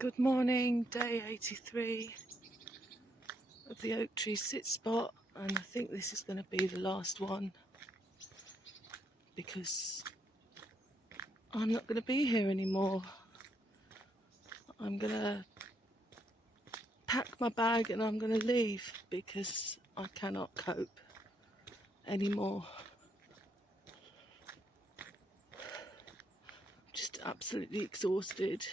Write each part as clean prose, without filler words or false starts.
Good morning, day 83 of the oak tree sit spot, and I think this is going to be the last one because I'm not going to be here anymore. I'm going to pack my bag and I'm going to leave because I cannot cope anymore. I'm just absolutely exhausted.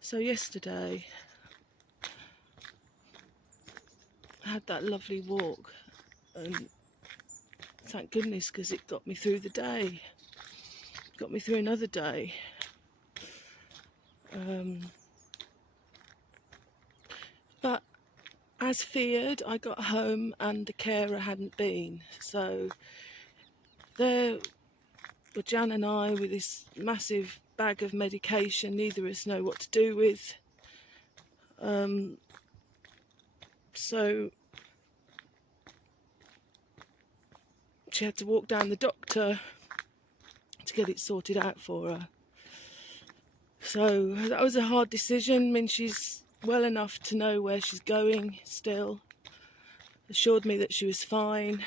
So yesterday I had that lovely walk, and thank goodness, because it got me through the day, got me through another day. But as feared, I got home and the carer hadn't been. So there were Jan and I with this massive bag of medication neither of us know what to do with. So she had to walk down the doctor to get it sorted out for her. So that was a hard decision. I mean, she's well enough to know where she's going still. Assured me that she was fine.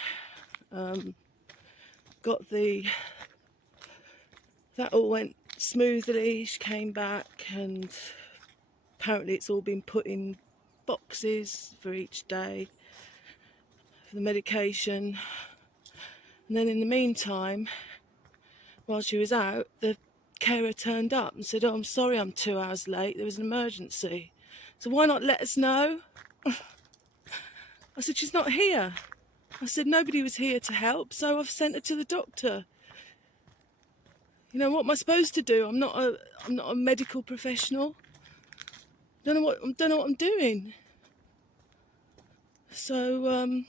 That all went smoothly. She came back and apparently it's all been put in boxes for each day for the medication. And then in the meantime, while she was out, the carer turned up and said, "Oh, I'm sorry I'm 2 hours late, there was an emergency." So why not let us know? I said, "She's not here." I said, "Nobody was here to help, so I've sent her to the doctor." You know, what am I supposed to do? I'm not a medical professional. Don't know what I'm doing. So and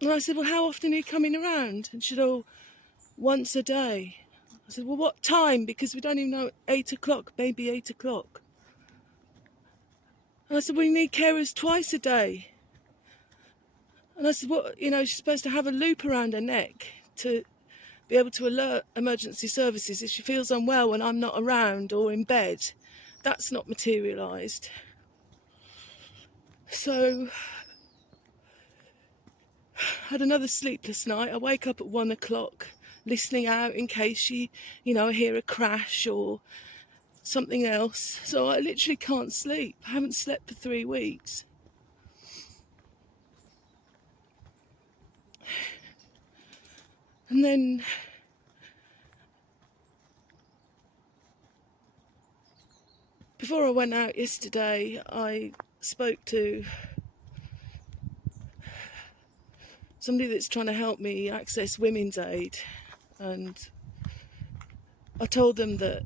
I said, "Well, how often are you coming around?" And she said, "Oh, once a day." I said, "Well, what time? Because we don't even know, 8 o'clock, maybe 8 o'clock. And I said, "Well, you need carers twice a day." And I said, "What, she's supposed to have a loop around her neck to be able to alert emergency services if she feels unwell when I'm not around or in bed." That's not materialised. So I had another sleepless night. I wake up at 1 o'clock listening out in case she, I hear a crash or something else. So I literally can't sleep. I haven't slept for 3 weeks. And then before I went out yesterday, I spoke to somebody that's trying to help me access women's aid, and I told them that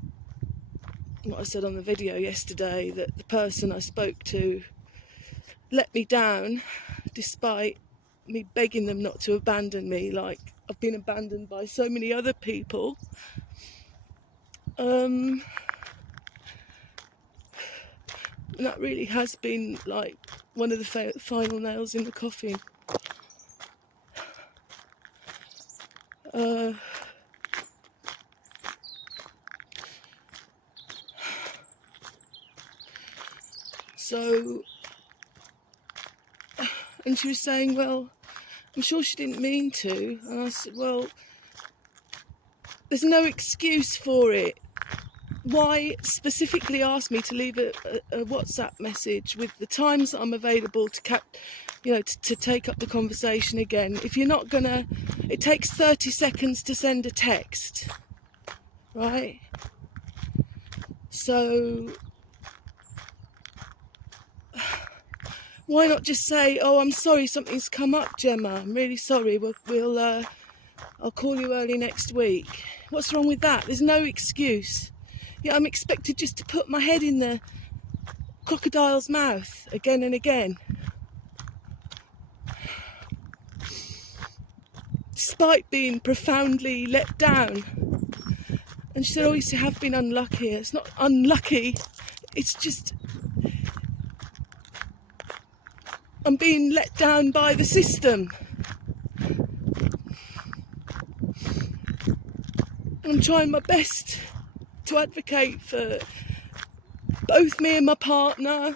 what I said on the video yesterday, that the person I spoke to let me down despite me begging them not to abandon me like I've been abandoned by so many other people. And that really has been like one of the final nails in the coffin. So, and she was saying, "Well, I'm sure she didn't mean to." And I said, "Well, there's no excuse for it. Why specifically ask me to leave a WhatsApp message with the times that I'm available to take up the conversation again? If you're not gonna, it takes 30 seconds to send a text, right? So why not just say, 'Oh, I'm sorry, something's come up, Gemma. I'm really sorry. I'll call you early next week.' What's wrong with that? There's no excuse. Yeah, I'm expected just to put my head in the crocodile's mouth again and again. Despite being profoundly let down." And she said, "Oh, you have been unlucky." It's not unlucky. It's just I'm being let down by the system. And I'm trying my best to advocate for both me and my partner.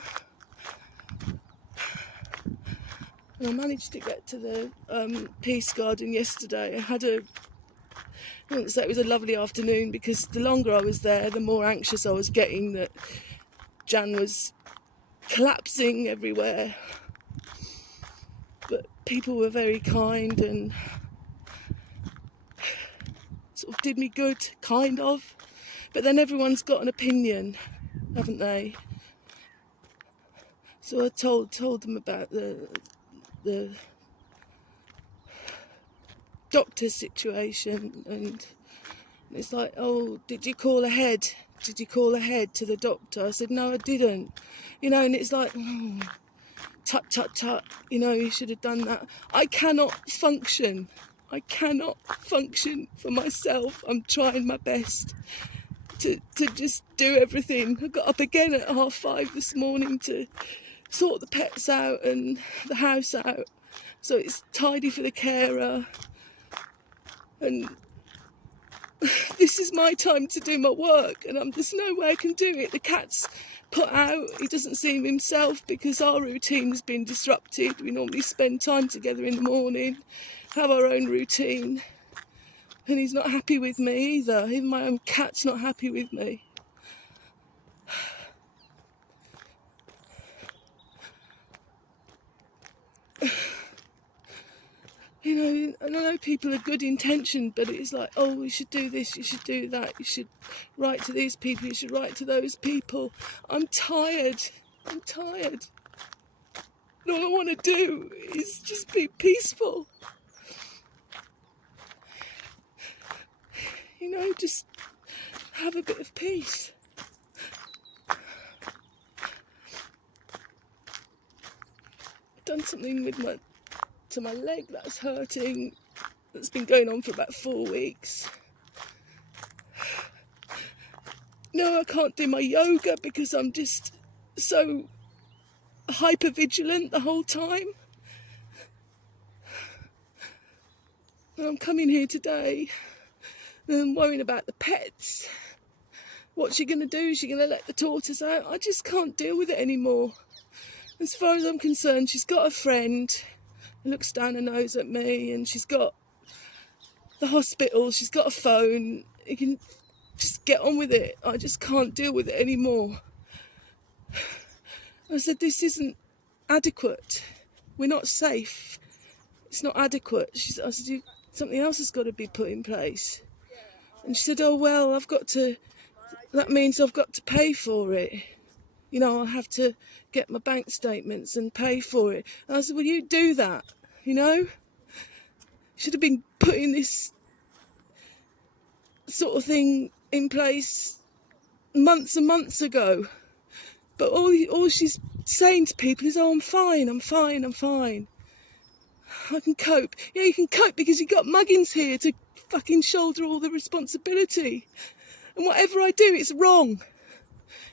And I managed to get to the Peace Garden yesterday. I wouldn't say it was a lovely afternoon, because the longer I was there, the more anxious I was getting that Jan was collapsing everywhere. But people were very kind and sort of did me good, kind of. But then everyone's got an opinion, haven't they? So I told them about the doctor's situation, and it's like, oh, did you call ahead? Did you call ahead to the doctor? I said, no, I didn't. And it's like, tut, tut, tut, you should have done that. I cannot function. I cannot function for myself. I'm trying my best to just do everything. I got up again at 5:30 this morning to sort the pets out and the house out, so it's tidy for the carer. And this is my time to do my work, and there's no way I can do it. The cat's put out, he doesn't see him himself because our routine has been disrupted. We normally spend time together in the morning, have our own routine, and he's not happy with me either. Even my own cat's not happy with me. And I know people are good intentioned, but it's like, oh, you should do this, you should do that, you should write to these people, you should write to those people. I'm tired. And all I want to do is just be peaceful. Just have a bit of peace. I've done something to my leg that's hurting, that's been going on for about 4 weeks. No, I can't do my yoga because I'm just so hyper vigilant the whole time. And I'm coming here today and I'm worrying about the pets. What's she going to do? Is she going to let the tortoise out? I just can't deal with it anymore. As far as I'm concerned, she's got a friend who looks down her nose at me, and she's got the hospital, she's got a phone. You can just get on with it. I just can't deal with it anymore. I said, this isn't adequate. We're not safe. It's not adequate. I said, something else has got to be put in place. And she said, oh, well, that means I've got to pay for it. I'll have to get my bank statements and pay for it. And I said, well, you do that, Should have been putting this sort of thing in place months and months ago. But all she's saying to people is, oh, I'm fine. I can cope. Yeah, you can cope because you've got Muggins here to fucking shoulder all the responsibility. And whatever I do, it's wrong.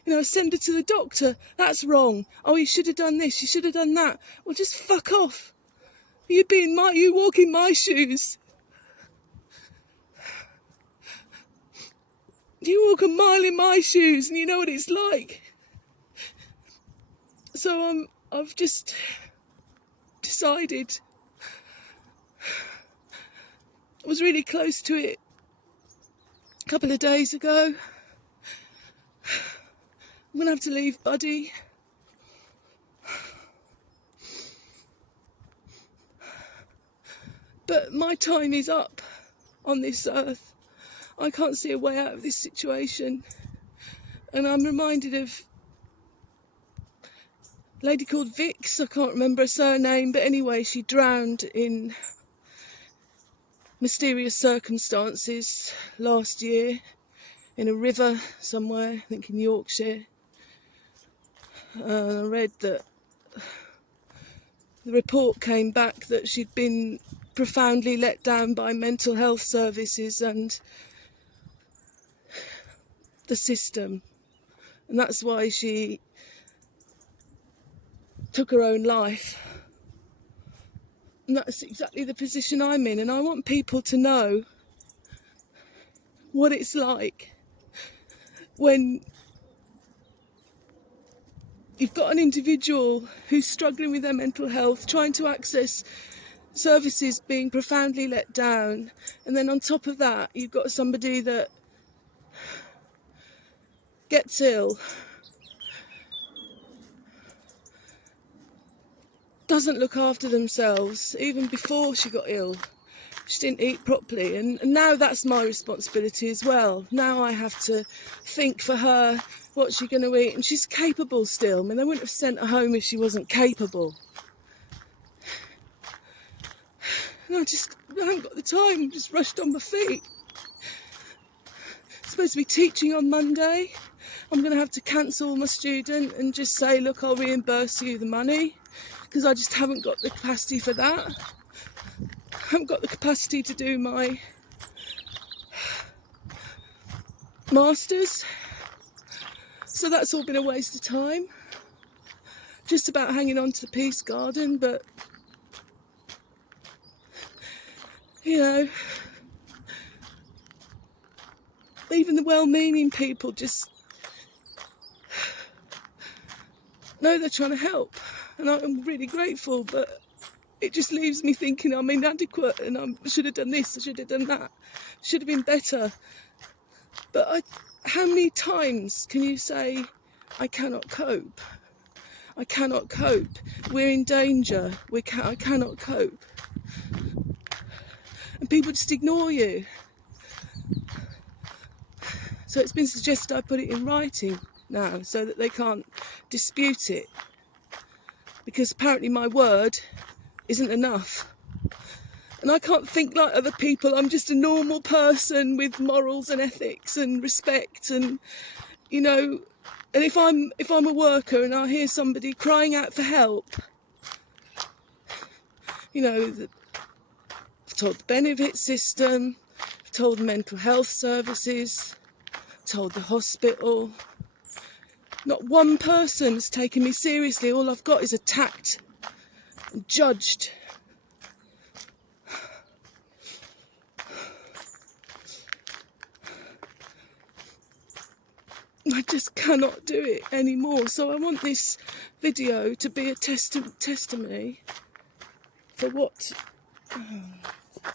I send her to the doctor. That's wrong. Oh, you should have done this. You should have done that. Well, just fuck off. You walk in my shoes. You walk a mile in my shoes, and you know what it's like. So I've just decided. I was really close to it a couple of days ago. I'm going to have to leave Buddy. But my time is up on this earth. I can't see a way out of this situation. And I'm reminded of a lady called Vix. I can't remember her surname, but anyway, she drowned in mysterious circumstances last year in a river somewhere, I think in Yorkshire. I read that the report came back that she'd been profoundly let down by mental health services and the system, and that's why she took her own life. And that's exactly the position I'm in, and I want people to know what it's like when you've got an individual who's struggling with their mental health, trying to access services, being profoundly let down, and then on top of that you've got somebody that gets ill, doesn't look after themselves. Even before she got ill, she didn't eat properly, and now that's my responsibility as well. Now I have to think for her what's she going to eat, and she's capable still. I mean, they wouldn't have sent her home if she wasn't capable. And I haven't got the time. I'm just rushed on my feet. I'm supposed to be teaching on Monday. I'm going to have to cancel my student and just say, look, I'll reimburse you the money, because I just haven't got the capacity for that. I haven't got the capacity to do my masters. So that's all been a waste of time. Just about hanging on to the Peace Garden, but you know, even the well-meaning people just know they're trying to help, and I'm really grateful, but it just leaves me thinking I'm inadequate and I should have done this, I should have done that, should have been better. But how many times can you say, I cannot cope? I cannot cope. We're in danger. I cannot cope. And people just ignore you. So it's been suggested I put it in writing now so that they can't dispute it. Because apparently my word isn't enough. And I can't think like other people. I'm just a normal person with morals and ethics and respect, and you know, and if I'm a worker and I hear somebody crying out for help, you know, I've told the benefit system, I've told the mental health services, told the hospital. Not one person has taken me seriously. All I've got is attacked and judged. I just cannot do it anymore. So I want this video to be a testimony for what...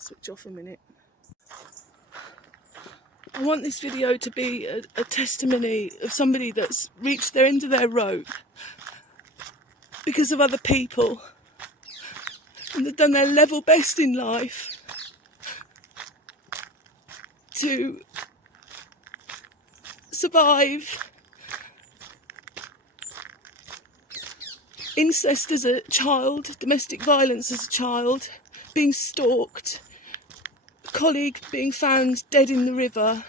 switch off a minute. I want this video to be a testimony of somebody that's reached their end of their rope because of other people, and they've done their level best in life to survive incest as a child, domestic violence as a child, being stalked, a colleague being found dead in the river.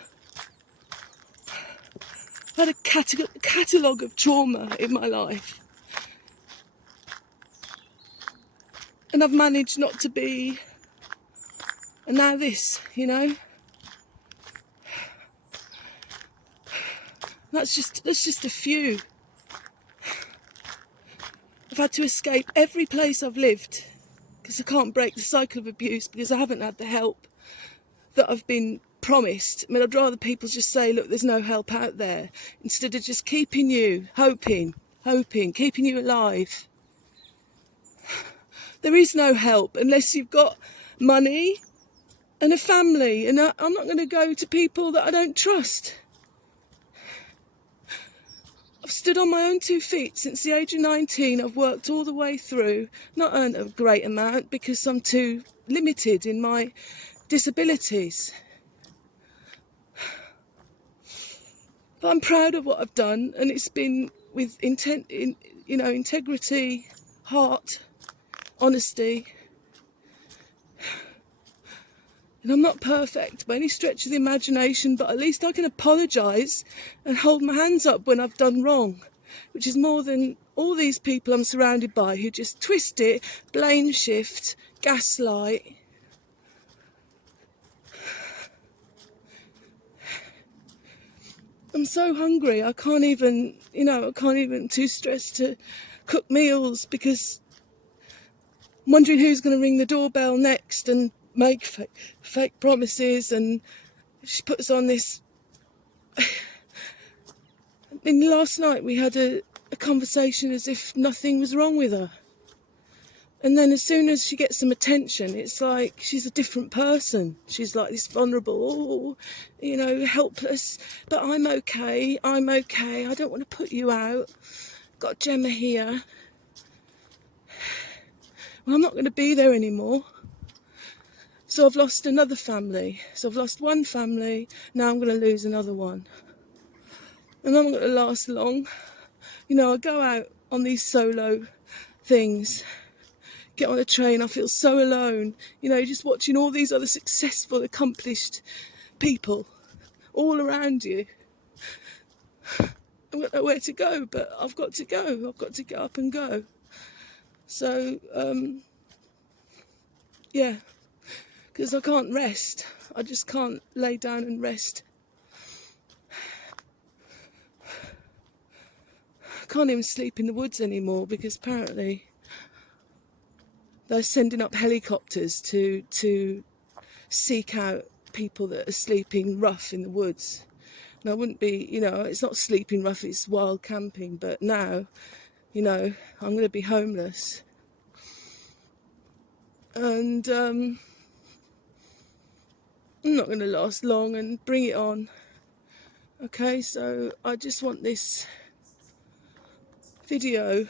I've had a catalogue of trauma in my life, and I've managed not to be, and now this, you know. That's just a few. I've had to escape every place I've lived because I can't break the cycle of abuse, because I haven't had the help that I've been promised. I mean, I'd rather people just say, look, there's no help out there, instead of just keeping you, hoping, keeping you alive. There is no help unless you've got money and a family, and I'm not going to go to people that I don't trust. I've stood on my own 2 feet since the age of 19. I've worked all the way through, not earned a great amount because I'm too limited in my disabilities. But I'm proud of what I've done, and it's been with integrity, heart, honesty. And I'm not perfect by any stretch of the imagination, but at least I can apologise and hold my hands up when I've done wrong, which is more than all these people I'm surrounded by who just twist it, blame shift, gaslight. I'm so hungry, I can't even too stressed to cook meals because I'm wondering who's going to ring the doorbell next and make fake promises and She puts on this... I mean, last night we had a conversation as if nothing was wrong with her. And then as soon as she gets some attention, it's like she's a different person. She's like this vulnerable, helpless. But I'm okay, I don't want to put you out. Got Gemma here. Well, I'm not going to be there anymore. So I've lost another family. So I've lost one family, now I'm going to lose another one. And I'm not going to last long. I go out on these solo things, get on a train, I feel so alone. Just watching all these other successful, accomplished people all around you. I don't know where to go, but I've got to go. I've got to get up and go. So, yeah, because I can't rest. I just can't lay down and rest. I can't even sleep in the woods anymore because apparently they're sending up helicopters to seek out people that are sleeping rough in the woods. And I wouldn't be, it's not sleeping rough, it's wild camping. But now, I'm going to be homeless. And I'm not going to last long, and bring it on. Okay, so I just want this video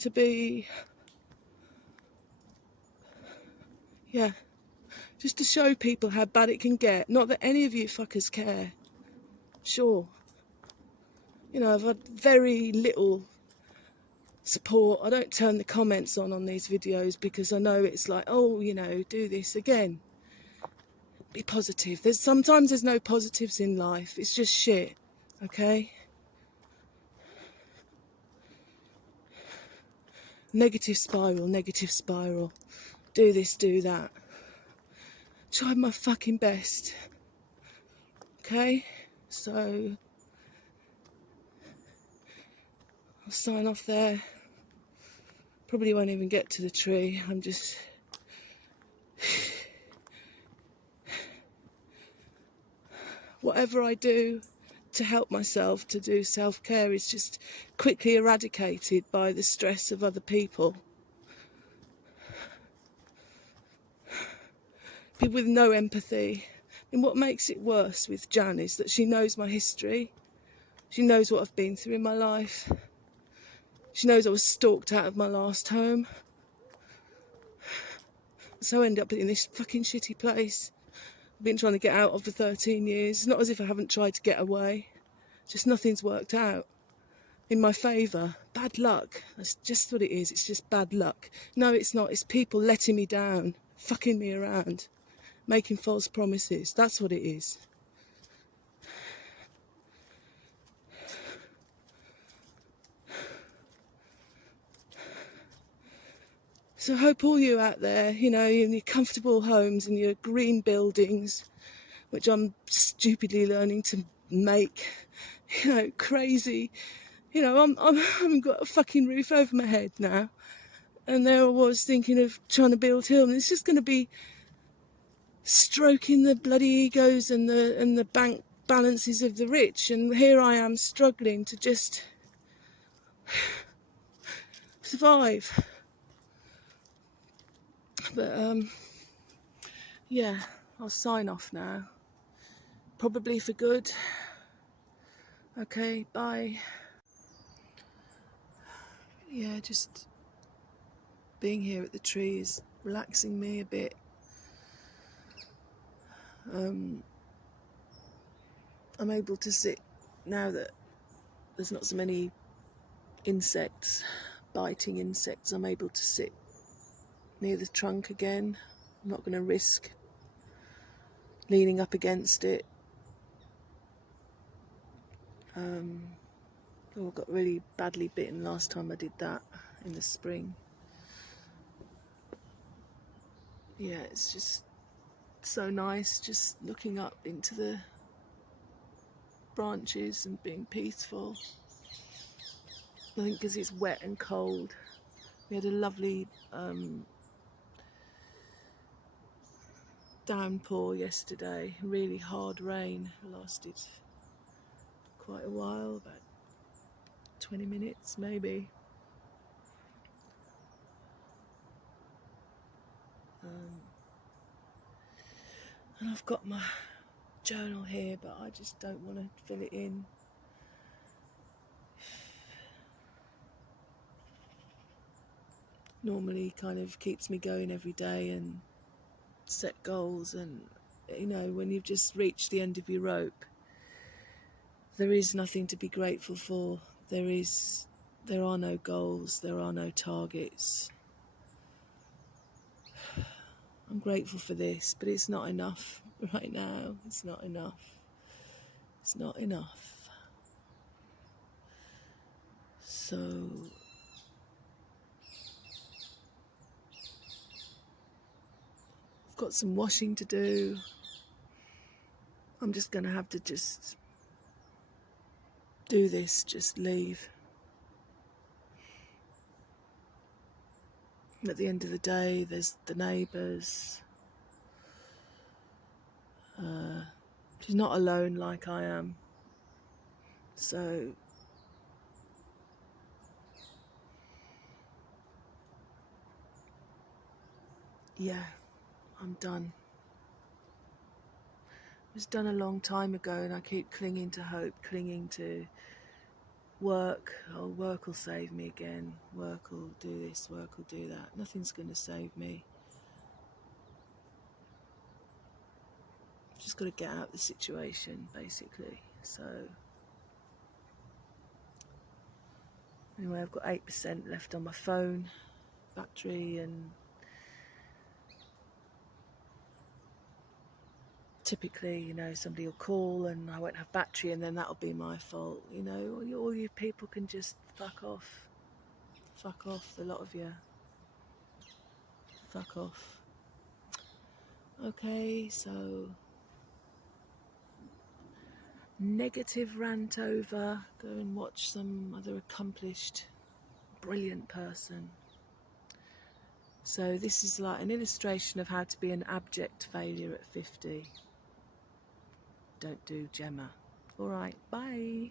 to be, just to show people how bad it can get. Not that any of you fuckers care. Sure. I've had very little support. I don't turn the comments on these videos because I know it's like, oh, do this again. Be positive. Sometimes there's no positives in life. It's just shit. Okay? Negative spiral. Do this, do that. Tried my fucking best. Okay? So I'll sign off there. Probably won't even get to the tree. I'm just... Whatever I do to help myself to do self-care is just quickly eradicated by the stress of other people. People with no empathy. And what makes it worse with Jan is that she knows my history. She knows what I've been through in my life. She knows I was stalked out of my last home. So I ended up in this fucking shitty place. I've been trying to get out of for 13 years. It's not as if I haven't tried to get away. Just nothing's worked out in my favour. Bad luck. That's just what it is. It's just bad luck. No, it's not. It's people letting me down, fucking me around, making false promises. That's what it is. So I hope all you out there, in your comfortable homes, in your green buildings, which I'm stupidly learning to make, crazy. I haven't got a fucking roof over my head now. And there I was thinking of trying to build here. And it's just going to be stroking the bloody egos and the bank balances of the rich. And here I am struggling to just survive. But, yeah, I'll sign off now. Probably for good. Okay, bye. Yeah, just being here at the tree is relaxing me a bit. I'm able to sit, now that there's not so many insects, biting insects, I'm able to sit near the trunk again. I'm not going to risk leaning up against it. I got really badly bitten last time I did that in the spring. Yeah, it's just so nice just looking up into the branches and being peaceful. I think because it's wet and cold. We had a lovely downpour yesterday, really hard rain, lasted quite a while, about 20 minutes maybe. And I've got my journal here, but I just don't want to fill it in. Normally kind of keeps me going every day and set goals, and you know, when you've just reached the end of your rope, there is nothing to be grateful for. There are no goals, there are no targets. I'm grateful for this, but it's not enough right now. It's not enough. It's not enough. So I've got some washing to do. I'm just going to have to just do this, just leave. At the end of the day, there's the neighbours. She's not alone like I am. So yeah, I'm done. It was done a long time ago, and I keep clinging to hope, clinging to work. Oh, work will save me again. Work will do this, work will do that. Nothing's going to save me. I've just got to get out of the situation, basically. So anyway, I've got 8% left on my phone battery, and typically, you know, somebody will call and I won't have battery, and then that'll be my fault. You know, all you people can just fuck off. Fuck off, the lot of you. Fuck off. Okay, so negative rant over. Go and watch some other accomplished, brilliant person. So this is like an illustration of how to be an abject failure at 50. Don't do Gemma. All right, bye.